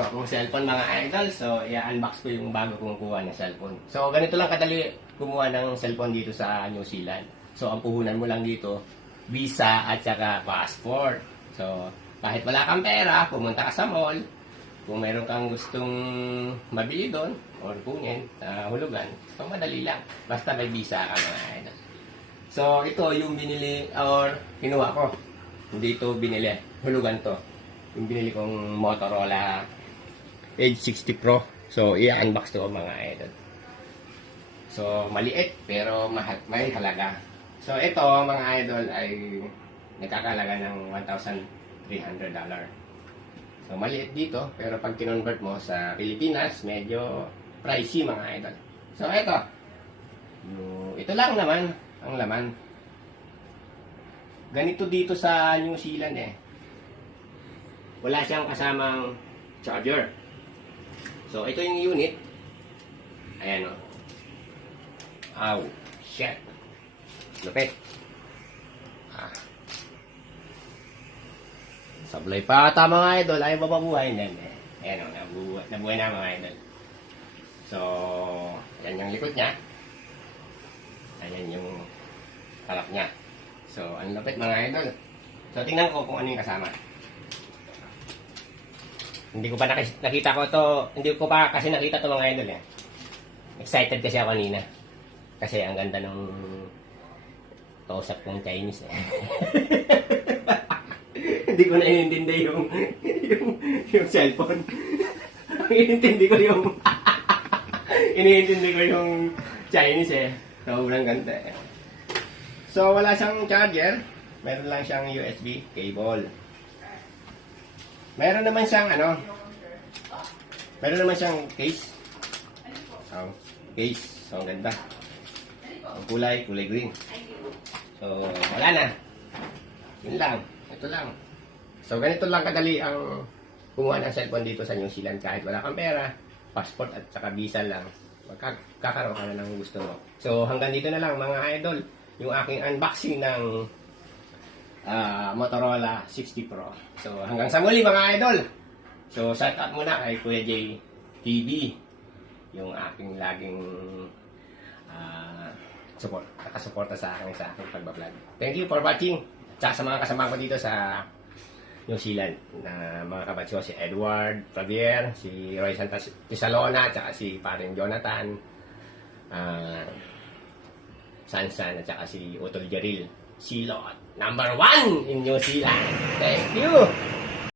bago kong cellphone mga idol. So, i-unbox ko yung bago kong kuha ng cellphone. So, ganito lang kadali kumuha ng cellphone dito sa New Zealand. So, ang puhunan mo lang dito, visa at saka passport. So, kahit wala kang pera, pumunta ka sa mall. Kung meron kang gustong mabili doon or kunin, hulugan, so madali lang. Basta may visa ka mga idol. So, ito yung binili or kinuha ko. Hindi ito binili. Hulugan to. Yung binili kong Motorola Edge 60 Pro. So, i-unbox to mga idol. So, maliit pero may halaga. So, ito mga idol ay nagkakalaga ng $1,300. So, maliit dito pero pag kinonvert mo sa Pilipinas, medyo pricey mga idol. So, ito lang naman ang laman. Ganito dito sa New Zealand eh. Wala siyang kasamang charger. So, ito yung unit. Ayan o. Ow. Shit. Lupit. Sablay pa ata mga idol. Ayaw ba mabuhay din eh. Ayan o. Nabuhay na mga idol. So, ayan yung likod niya. Ayan yung harap niya. So, ang lupit mga idol. So, tingnan ko kung ano yung kasama. Hindi ko pa nakita ko to. Hindi ko pa kasi nakita to mga idol eh. Excited kasi ako kanina. Kasi ang ganda ng kausap kong Chinese eh. Hindi ko naiintindi yung cellphone. Ang iniintindi ko yung Chinese eh. Sobrang ganda eh. So, wala siyang charger. Meron lang siyang USB cable. Meron naman siyang meron naman siyang case. Oh, case. So, ang ganda. Ang kulay green. So, wala na. Yun lang. Ito lang. So, ganito lang kadali ang kumuha ng cellphone dito sa New Zealand kahit wala kang pera, passport at saka visa lang. Magkakaroon ka na ng gusto mo. So, hanggang dito na lang mga idol. Yung aking unboxing ng Motorola 60 Pro. So, hanggang sa muli mga idol. So, shout out muna kay Kuya J TV. Yung aking laging nakasuporta sa aking pagbablog. Thank you for watching. Tsaka sa mga kasama ko dito sa New Zealand na mga kabatch ko, si Edward Javier, si Roy Santos Tisalona, tsaka si paring Jonathan Sansan, at saka si Utol Jaril Silot, #1 in New Zealand. Thank you!